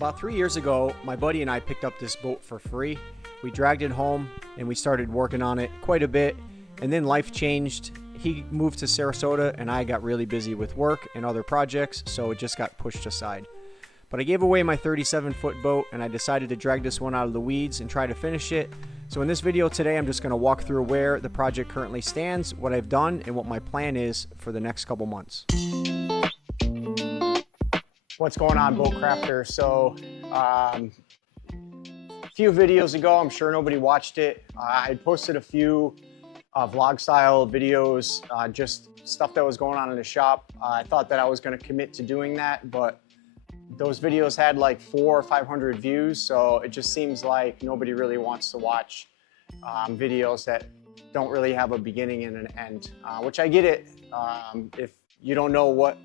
About 3 years ago, my buddy and I picked up this boat for free. We dragged it home and we started working on it quite a bit, and then life changed. He moved to Sarasota and I got really busy with work and other projects, so it just got pushed aside. But I gave away my 37-foot boat and I decided to drag this one out of the weeds and try to finish it. So in this video today, I'm just going to walk through where the project currently stands, what I've done, and what my plan is for the next couple months. What's going on, boat crafter? So a few videos ago, I'm sure nobody watched it, I posted a few vlog style videos, just stuff that was going on in the shop. I thought that I was going to commit to doing that, but those videos had like 400 or 500 views, so it just seems like nobody really wants to watch videos that don't really have a beginning and an end, which I get it. If you don't know what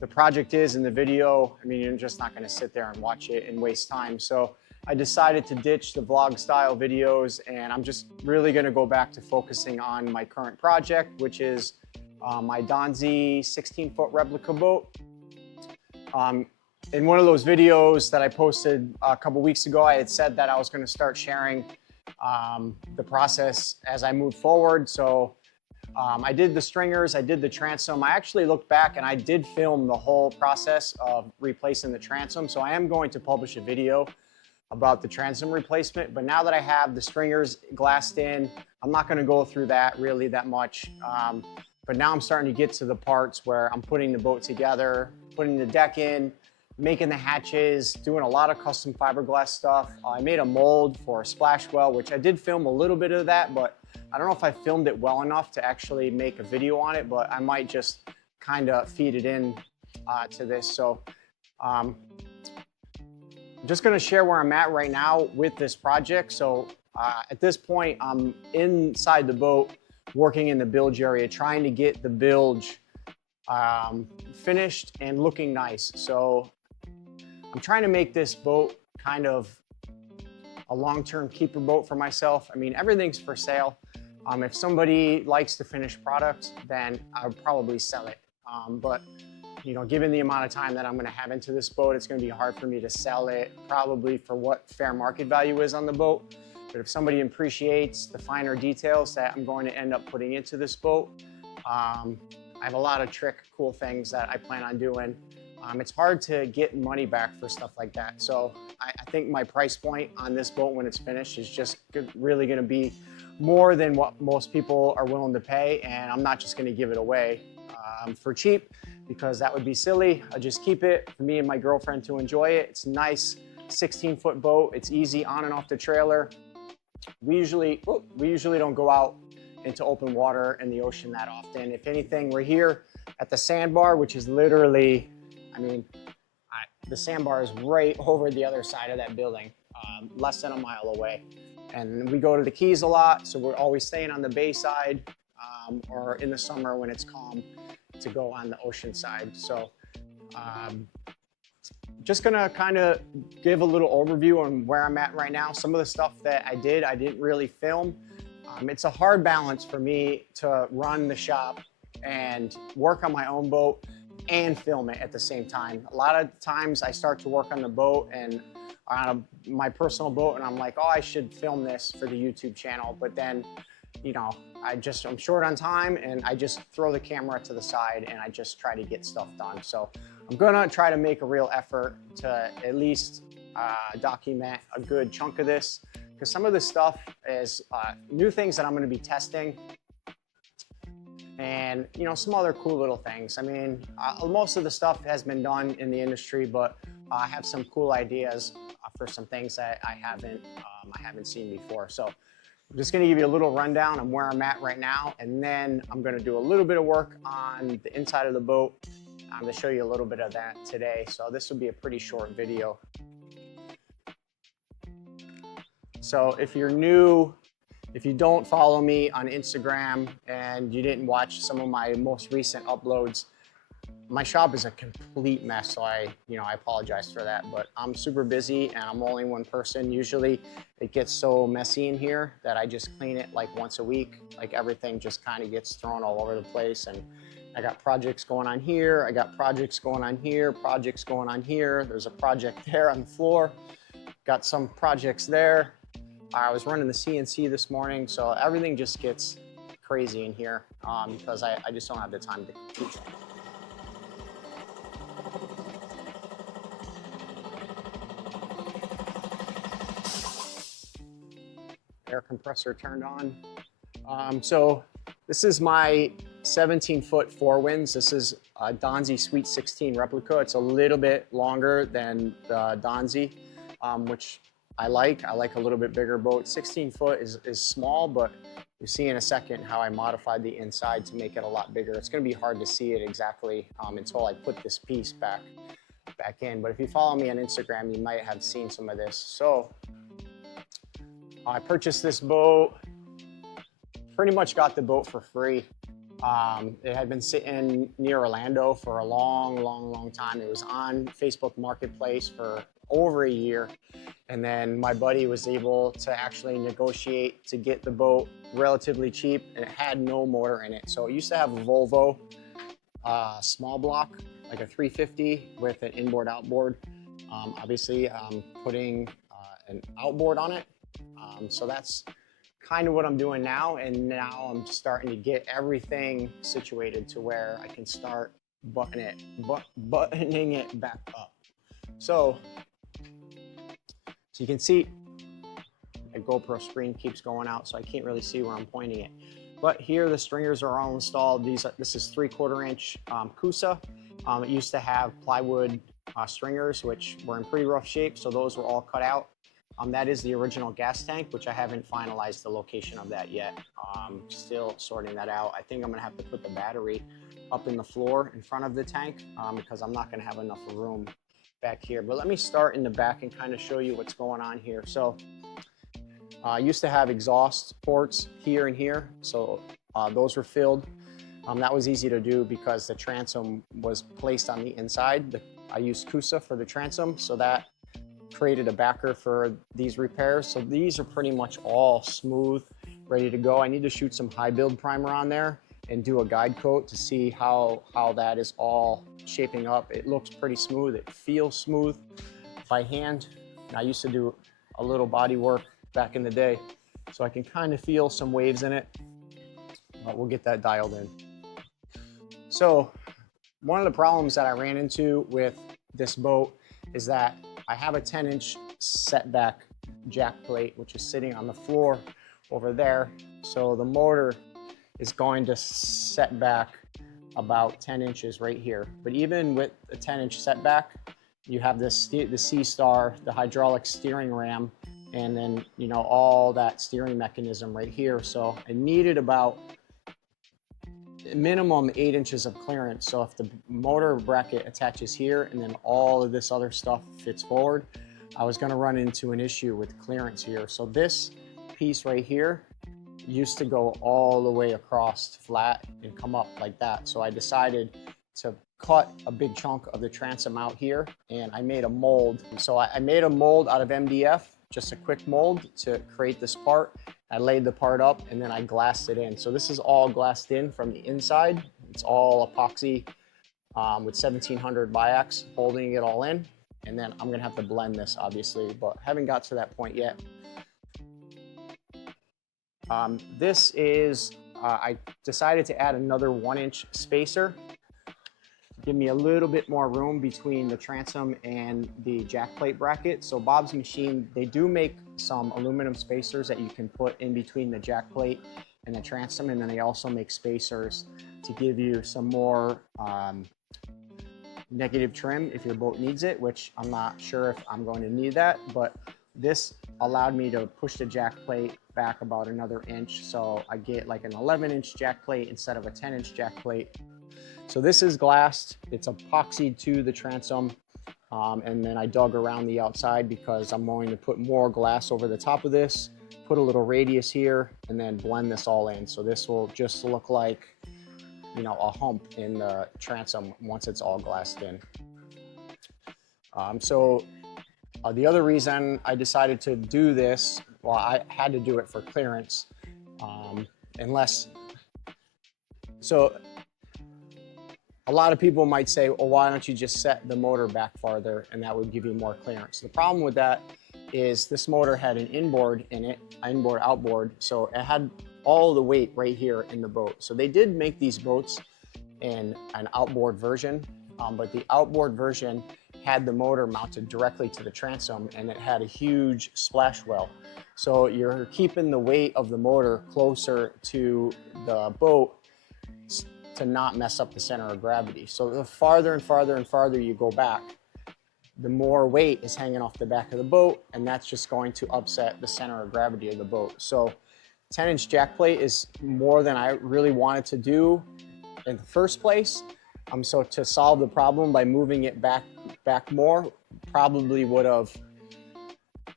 the project is in the video, I mean, you're just not going to sit there and watch it and waste time. So I decided to ditch the vlog style videos, and I'm just really going to go back to focusing on my current project, which is my Donzi 16-foot replica boat. In one of those videos that I posted a couple weeks ago, I had said that I was going to start sharing the process as I move forward. So I did the stringers, I did the transom. I actually looked back and I did film the whole process of replacing the transom. So I am going to publish a video about the transom replacement. But now that I have the stringers glassed in, I'm not going to go through that really that much. But now I'm starting to get to the parts where I'm putting the boat together, putting the deck in, making the hatches, doing a lot of custom fiberglass stuff. I made a mold for a splash well, which I did film a little bit of that, but I don't know if I filmed it well enough to actually make a video on it, but I might just kind of feed it in to this. So I'm just going to share where I'm at right now with this project. So at this point, I'm inside the boat, working in the bilge area, trying to get the bilge finished and looking nice. So I'm trying to make this boat kind of a long-term keeper boat for myself. I mean, everything's for sale. If somebody likes the finished product, then I would probably sell it. But you know, given the amount of time that I'm going to have into this boat, it's going to be hard for me to sell it probably for what fair market value is on the boat. But if somebody appreciates the finer details that I'm going to end up putting into this boat, I have a lot of cool things that I plan on doing. It's hard to get money back for stuff like that. So I think my price point on this boat when it's finished is just really going to be more than what most people are willing to pay. And I'm not just going to give it away for cheap, because that would be silly. I just keep it for me and my girlfriend to enjoy it. It's a nice 16-foot boat. It's easy on and off the trailer. We usually don't go out into open water in the ocean that often. If anything, we're here at the sandbar, which is literally, I mean, the sandbar is right over the other side of that building, less than a mile away. And we go to the Keys a lot, so we're always staying on the bay side, or in the summer when it's calm, to go on the ocean side. So just gonna kind of give a little overview on where I'm at right now. Some of the stuff that I didn't really film. It's a hard balance for me to run the shop and work on my own boat and film it at the same time. A lot of times I start to work on the boat and on my personal boat, and I'm like, oh, I should film this for the YouTube channel. But then, you know, I'm short on time and I just throw the camera to the side and I just try to get stuff done. So I'm gonna try to make a real effort to at least document a good chunk of this, because some of this stuff is new things that I'm gonna be testing, and you know, some other cool little things. I mean, most of the stuff has been done in the industry, but I have some cool ideas for some things that I haven't seen before. So I'm just going to give you a little rundown on where I'm at right now, and then I'm going to do a little bit of work on the inside of the boat to show you a little bit of that today. So this will be a pretty short video. So if you're new, if you don't follow me on Instagram and you didn't watch some of my most recent uploads, my shop is a complete mess, so I apologize for that, but I'm super busy and I'm only one person. Usually it gets so messy in here that I just clean it like once a week. Like everything just kind of gets thrown all over the place, and I got projects going on here. I got projects going on here, projects going on here. There's a project there on the floor. Got some projects there. I was running the CNC this morning, so everything just gets crazy in here because I just don't have the time to. Air compressor turned on. So this is my 17-foot four winds. This is a Donzi Sweet 16 replica. It's a little bit longer than the Donzi, which I like a little bit bigger boat. 16 foot is small, but you'll see in a second how I modified the inside to make it a lot bigger. It's gonna be hard to see it exactly until I put this piece back in. But if you follow me on Instagram, you might have seen some of this. So I purchased this boat, pretty much got the boat for free. It had been sitting near Orlando for a long time. It was on Facebook Marketplace for over a year. And then my buddy was able to actually negotiate to get the boat relatively cheap, and it had no motor in it. So it used to have a Volvo small block, like a 350 with an inboard outboard. Obviously, putting an outboard on it. So that's kind of what I'm doing now, and now I'm starting to get everything situated to where I can start buttoning it back up. So you can see the GoPro screen keeps going out, so I can't really see where I'm pointing it. But here the stringers are all installed. This is 3/4 inch Kusa. It used to have plywood stringers, which were in pretty rough shape, so those were all cut out. That is the original gas tank, which I haven't finalized the location of that yet. Still sorting that out. I think I'm gonna have to put the battery up in the floor in front of the tank because I'm not gonna have enough room back here. But let me start in the back and kind of show you what's going on here. So I used to have exhaust ports here and here. So those were filled. That was easy to do because the transom was placed on the inside. I used Kusa for the transom, so that created a backer for these repairs. So these are pretty much all smooth, ready to go. I need to shoot some high build primer on there and do a guide coat to see how that is all shaping up. It looks pretty smooth. It feels smooth by hand. And I used to do a little body work back in the day, so I can kind of feel some waves in it. But we'll get that dialed in. So one of the problems that I ran into with this boat is that I have a 10-inch setback jack plate, which is sitting on the floor over there. So the motor is going to set back about 10 inches right here. But even with a 10-inch setback, you have the C-Star, the hydraulic steering ram, and then, you know, all that steering mechanism right here. So I needed about minimum 8 inches of clearance. So if the motor bracket attaches here and then all of this other stuff fits forward, I was going to run into an issue with clearance here. So this piece right here used to go all the way across flat and come up like that. So I decided to cut a big chunk of the transom out here, and I made a mold. So I made a mold out of MDF, just a quick mold to create this part. I laid the part up and then I glassed it in. So this is all glassed in from the inside. It's all epoxy with 1700 biax holding it all in. And then I'm gonna have to blend this obviously, but haven't got to that point yet. This is, I decided to add another 1-inch spacer to give me a little bit more room between the transom and the jack plate bracket. So Bob's Machine, they do make some aluminum spacers that you can put in between the jack plate and the transom, and then they also make spacers to give you some more negative trim if your boat needs it, which I'm not sure if I'm going to need that, but this allowed me to push the jack plate back about another inch. So I get like an 11-inch jack plate instead of a 10-inch jack plate. So this is glassed, it's epoxied to the transom, and then I dug around the outside because I'm going to put more glass over the top of this, put a little radius here, and then blend this all in. So this will just look like, you know, a hump in the transom once it's all glassed in. The other reason I decided to do this, well, I had to do it for clearance, A lot of people might say, well, why don't you just set the motor back farther and that would give you more clearance? The problem with that is this motor had an inboard in it, inboard, outboard, so it had all the weight right here in the boat. So they did make these boats in an outboard version, but the outboard version had the motor mounted directly to the transom and it had a huge splash well. So you're keeping the weight of the motor closer to the boat to not mess up the center of gravity. So the farther and farther and farther you go back, the more weight is hanging off the back of the boat, and that's just going to upset the center of gravity of the boat. So 10-inch jack plate is more than I really wanted to do in the first place. So to solve the problem by moving it back more, probably would have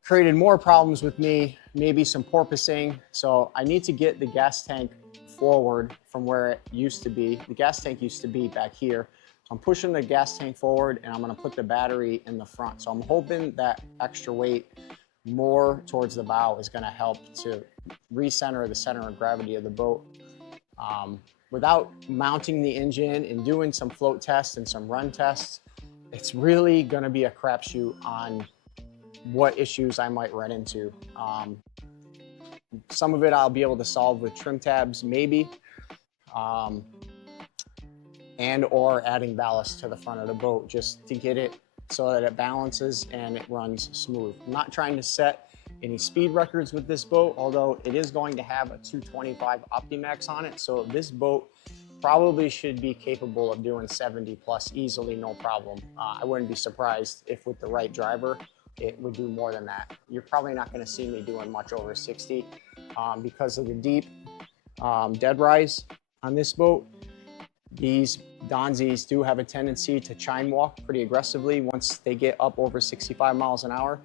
created more problems with me, maybe some porpoising. So I need to get the gas tank forward from where it used to be. The gas tank used to be back here. So I'm pushing the gas tank forward and I'm gonna put the battery in the front. So I'm hoping that extra weight more towards the bow is gonna help to recenter the center of gravity of the boat. Without mounting the engine and doing some float tests and some run tests, it's really gonna be a crapshoot on what issues I might run into. Some of it I'll be able to solve with trim tabs, maybe. And or adding ballast to the front of the boat just to get it so that it balances and it runs smooth. I'm not trying to set any speed records with this boat, although it is going to have a 225 Optimax on it. So this boat probably should be capable of doing 70 plus easily, no problem. I wouldn't be surprised if with the right driver, it would do more than that. You're probably not gonna see me doing much over 60 because of the deep dead rise on this boat. These Donzis do have a tendency to chine walk pretty aggressively once they get up over 65 miles an hour.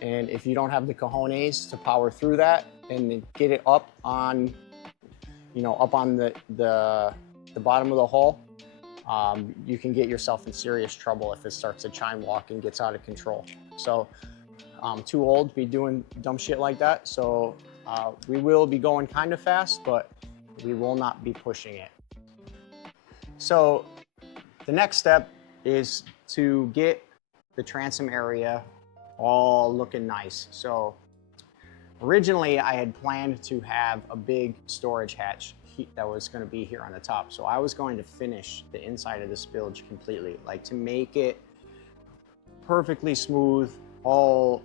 And if you don't have the cojones to power through that and get it up on, up on the bottom of the hull, you can get yourself in serious trouble if it starts to chine walk and gets out of control. So I'm too old to be doing dumb shit like that. So we will be going kind of fast, but we will not be pushing it. So the next step is to get the transom area all looking nice. So originally I had planned to have a big storage hatch that was going to be here on the top. So I was going to finish the inside of this bilge completely, like to make it perfectly smooth all,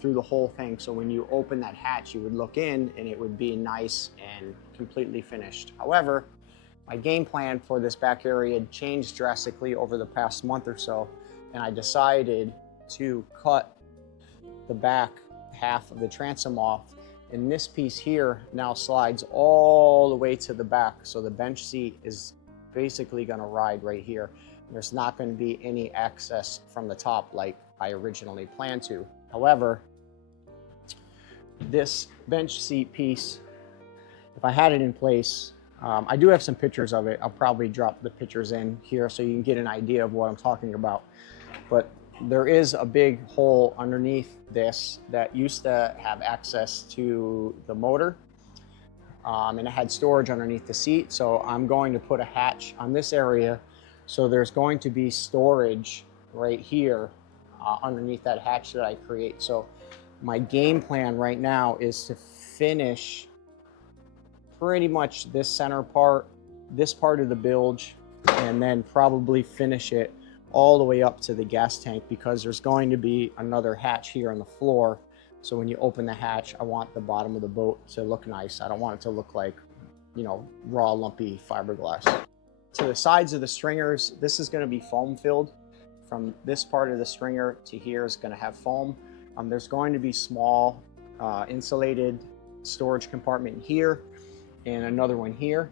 through the whole thing. So when you open that hatch, you would look in and it would be nice and completely finished. However, my game plan for this back area had changed drastically over the past month or so, and I decided to cut the back half of the transom off, and this piece here now slides all the way to the back, so the bench seat is basically going to ride right here. There's not going to be any access from the top like I originally planned to. However, this bench seat piece, if I had it in place, I do have some pictures of it. I'll probably drop the pictures in here so you can get an idea of what I'm talking about. But there is a big hole underneath this that used to have access to the motor, and it had storage underneath the seat. So I'm going to put a hatch on this area. So there's going to be storage right here underneath that hatch that I create. So my game plan right now is to finish pretty much this center part, this part of the bilge, and then probably finish it all the way up to the gas tank, because there's going to be another hatch here on the floor. So when you open the hatch, I want the bottom of the boat to look nice. I don't want it to look like, raw, lumpy fiberglass. To the sides of the stringers, this is going to be foam filled. From this part of the stringer to here is going to have foam. There's going to be small insulated storage compartment here and another one here.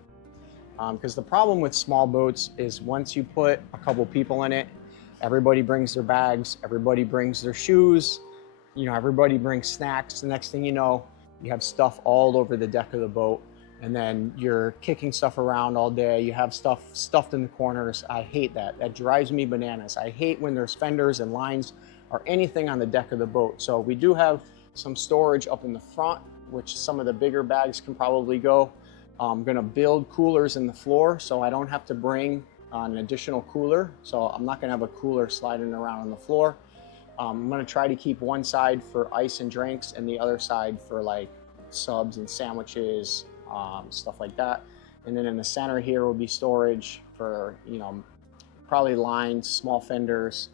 Because the problem with small boats is once you put a couple people in it, everybody brings their bags, everybody brings their shoes, everybody brings snacks. The next thing you know, you have stuff all over the deck of the boat, and then you're kicking stuff around all day. You have stuff stuffed in the corners. I hate that. That drives me bananas. I hate when there's fenders and lines or anything on the deck of the boat. So we do have some storage up in the front, which some of the bigger bags can probably go. I'm going to build coolers in the floor so I don't have to bring an additional cooler. So I'm not gonna have a cooler sliding around on the floor. I'm gonna try to keep one side for ice and drinks and the other side for like subs and sandwiches, stuff like that. And then in the center here will be storage for, you know, probably lines, small fenders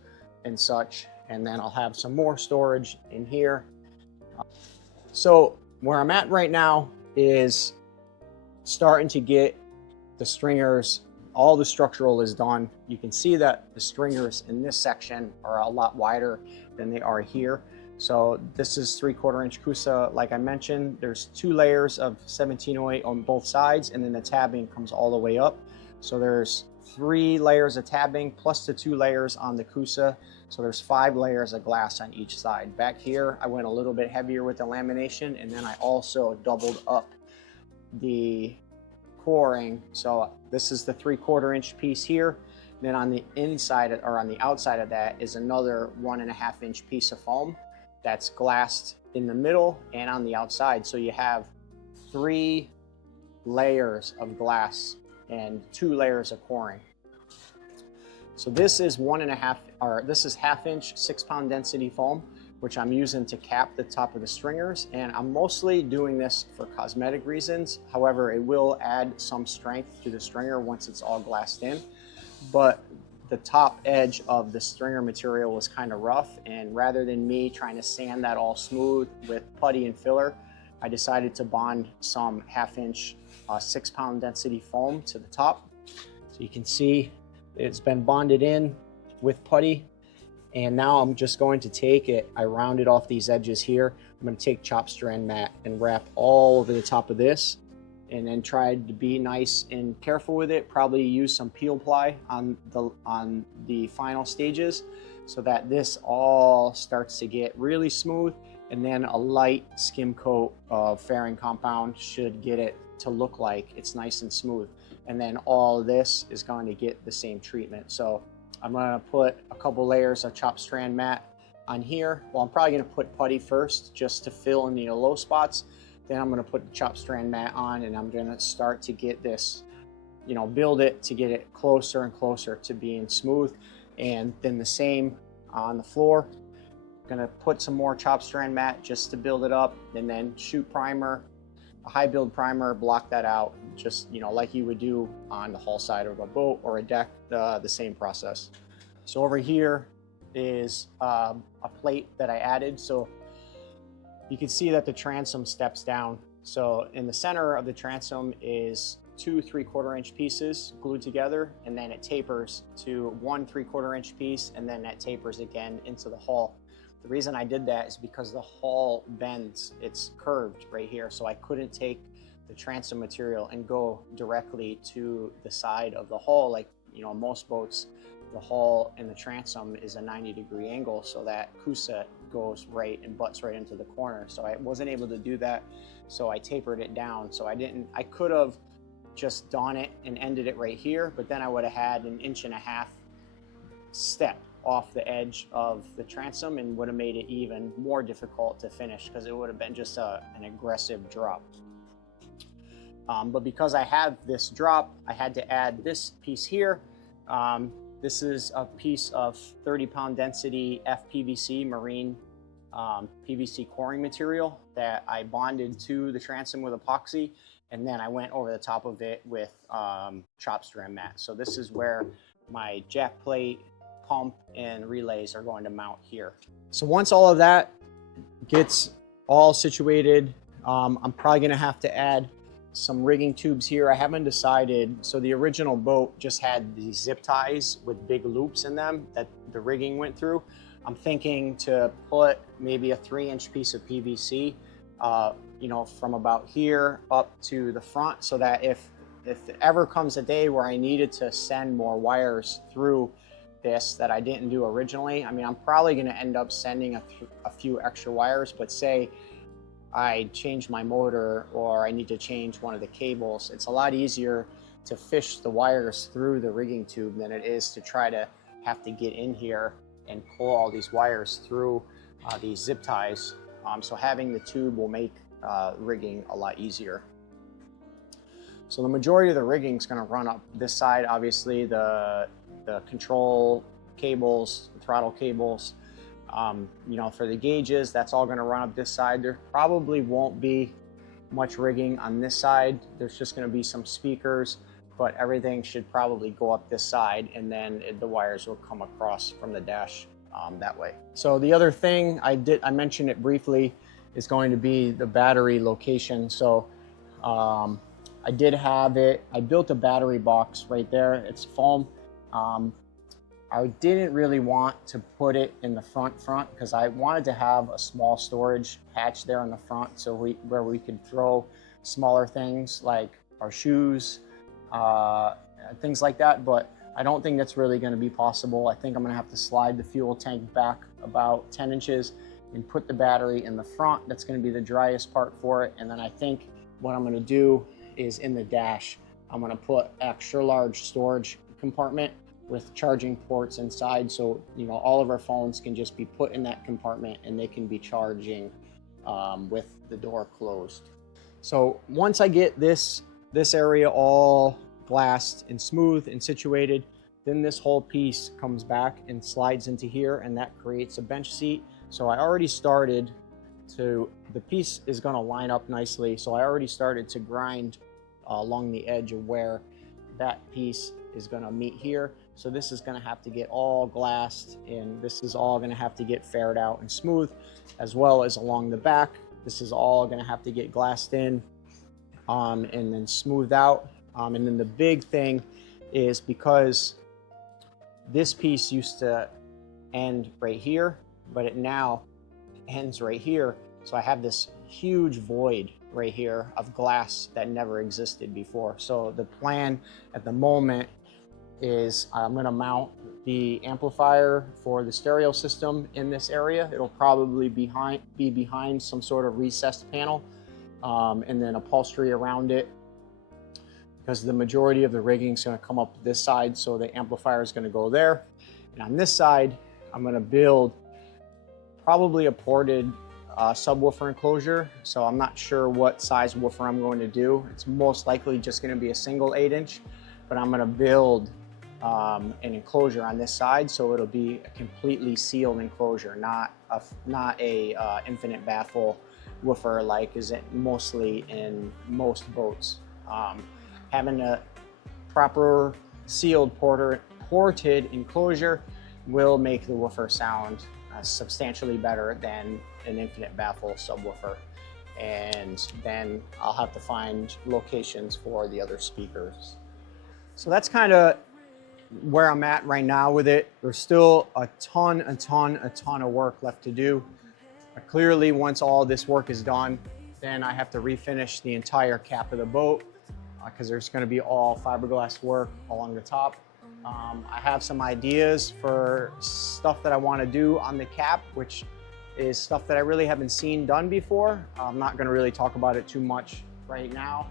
and such. And then I'll have some more storage in here. So where I'm at right now is starting to get the stringers, all the structural is done. You can see that the stringers in this section are a lot wider than they are here. So this is 3/4 inch Kusa. Like I mentioned, there's 2 layers of 1708 on both sides, and then the tabbing comes all the way up. So there's 3 layers of tabbing plus the 2 layers on the Kusa. So there's 5 layers of glass on each side. Back here, I went a little bit heavier with the lamination, and then I also doubled up the coring. So this is the 3/4 inch piece here. Then on the inside or on the outside of that is another 1.5 inch piece of foam that's glassed in the middle and on the outside. So you have 3 layers of glass and 2 layers of coring. So this is 1.5 inch 6-pound density foam, which I'm using to cap the top of the stringers. And I'm mostly doing this for cosmetic reasons. However, it will add some strength to the stringer once it's all glassed in. But the top edge of the stringer material was kind of rough, and rather than me trying to sand that all smooth with putty and filler, I decided to bond some 1/2 inch 6-pound density foam to the top. So you can see it's been bonded in with putty, and now I'm just going to take it, I rounded off these edges here. I'm going to take chop strand mat and wrap all over the top of this, and then try to be nice and careful with it. Probably use some peel ply on the final stages so that this all starts to get really smooth, and then a light skim coat of fairing compound should get it to look like it's nice and smooth. And then all of this is going to get the same treatment. So I'm going to put a couple layers of chop strand mat on here. Well, I'm probably going to put putty first just to fill in the low spots. Then I'm going to put the chop strand mat on, and I'm going to start to get this, you know, build it to get it closer and closer to being smooth. And then the same on the floor. I'm going to put some more chop strand mat just to build it up, and then shoot primer, a high build primer, block that out, just, you know, like you would do on the hull side of a boat or a deck, the same process. So over here is a plate that I added. So you can see that the transom steps down. So in the center of the transom is 2 3/4 inch pieces glued together, and then it tapers to 1 3/4 inch piece, and then that tapers again into the hull. The reason I did that is because the hull bends, it's curved right here, so I couldn't take the transom material and go directly to the side of the hull. Like, you know, most boats, the hull and the transom is a 90-degree angle, so that Kusa goes right and butts right into the corner. So I wasn't able to do that, so I tapered it down. So I could have just done it and ended it right here, but then I would have had 1.5 inch step off the edge of the transom and would have made it even more difficult to finish because it would have been just an aggressive drop. But because I have this drop, I had to add this piece here. This is a piece of 30-pound density FPVC marine PVC coring material that I bonded to the transom with epoxy, and then I went over the top of it with chop strand mat. So this is where my jack plate, pump, and relays are going to mount here. So once all of that gets all situated, I'm probably going to have to add some rigging tubes here. I haven't decided. So the original boat just had these zip ties with big loops in them that the rigging went through. I'm thinking to put maybe a 3-inch piece of PVC, you know, from about here up to the front, so that if it ever comes a day where I needed to send more wires through this that I didn't do originally, I mean, I'm probably going to end up sending a few extra wires, but say I change my motor or I need to change one of the cables, it's a lot easier to fish the wires through the rigging tube than it is to try to have to get in here and pull all these wires through these zip ties. So having the tube will make rigging a lot easier. So the majority of the rigging is going to run up this side. Obviously, the control cables, the throttle cables, you know, for the gauges, that's all going to run up this side. There probably won't be much rigging on this side. There's just going to be some speakers, but everything should probably go up this side, and then the wires will come across from the dash that way. So the other thing I mentioned it briefly, is going to be the battery location. So I did have it, I built a battery box right there. It's foam. I didn't really want to put it in the front because I wanted to have a small storage hatch there in the front, so where we could throw smaller things like our shoes, things like that. But I don't think that's really going to be possible. I think I'm going to have to slide the fuel tank back about 10 inches and put the battery in the front. That's going to be the driest part for it. And then I think what I'm going to do is in the dash, I'm going to put extra large storage compartment with charging ports inside, so you know all of our phones can just be put in that compartment and they can be charging with the door closed. So once I get this area all glassed and smooth and situated, then this whole piece comes back and slides into here, and that creates a bench seat. So I already started to, the piece is going to line up nicely, so I already started to grind along the edge of where that piece is going to meet here. So this is going to have to get all glassed, and this is all going to have to get faired out and smooth, as well as along the back. This is all going to have to get glassed in and then smoothed out. And then the big thing is, because this piece used to end right here, but it now ends right here. So I have this huge void right here of glass that never existed before. So the plan at the moment is I'm going to mount the amplifier for the stereo system in this area. It'll probably be behind some sort of recessed panel, and then upholstery around it, because the majority of the rigging is going to come up this side, so the amplifier is going to go there. And on this side, I'm going to build probably a ported subwoofer enclosure. So I'm not sure what size woofer I'm going to do. It's most likely just going to be a single 8-inch, but I'm going to build an enclosure on this side, so it'll be a completely sealed enclosure, not a infinite baffle woofer like is it mostly in most boats. Having a proper sealed ported enclosure will make the woofer sound substantially better than an infinite baffle subwoofer. And then I'll have to find locations for the other speakers. So that's kind of where I'm at right now with it. There's still a ton of work left to do. Clearly, once all this work is done, then I have to refinish the entire cap of the boat, because there's going to be all fiberglass work along the top. I have some ideas for stuff that I want to do on the cap, which is stuff that I really haven't seen done before. I'm not going to really talk about it too much right now,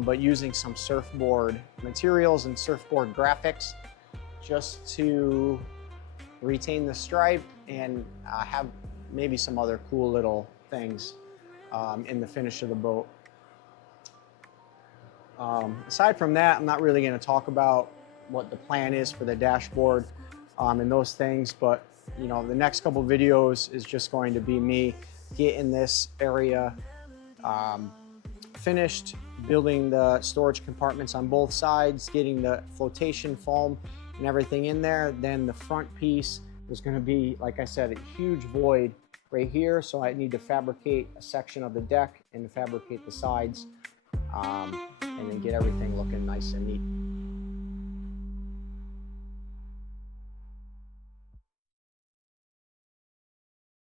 but using some surfboard materials and surfboard graphics just to retain the stripe and have maybe some other cool little things in the finish of the boat. Aside from that, I'm not really going to talk about what the plan is for the dashboard and those things, but you know, the next couple videos is just going to be me getting this area finished, building the storage compartments on both sides, getting the flotation foam and everything in there. Then the front piece is going to be, like I said, a huge void right here, so I need to fabricate a section of the deck and fabricate the sides, and then get everything looking nice and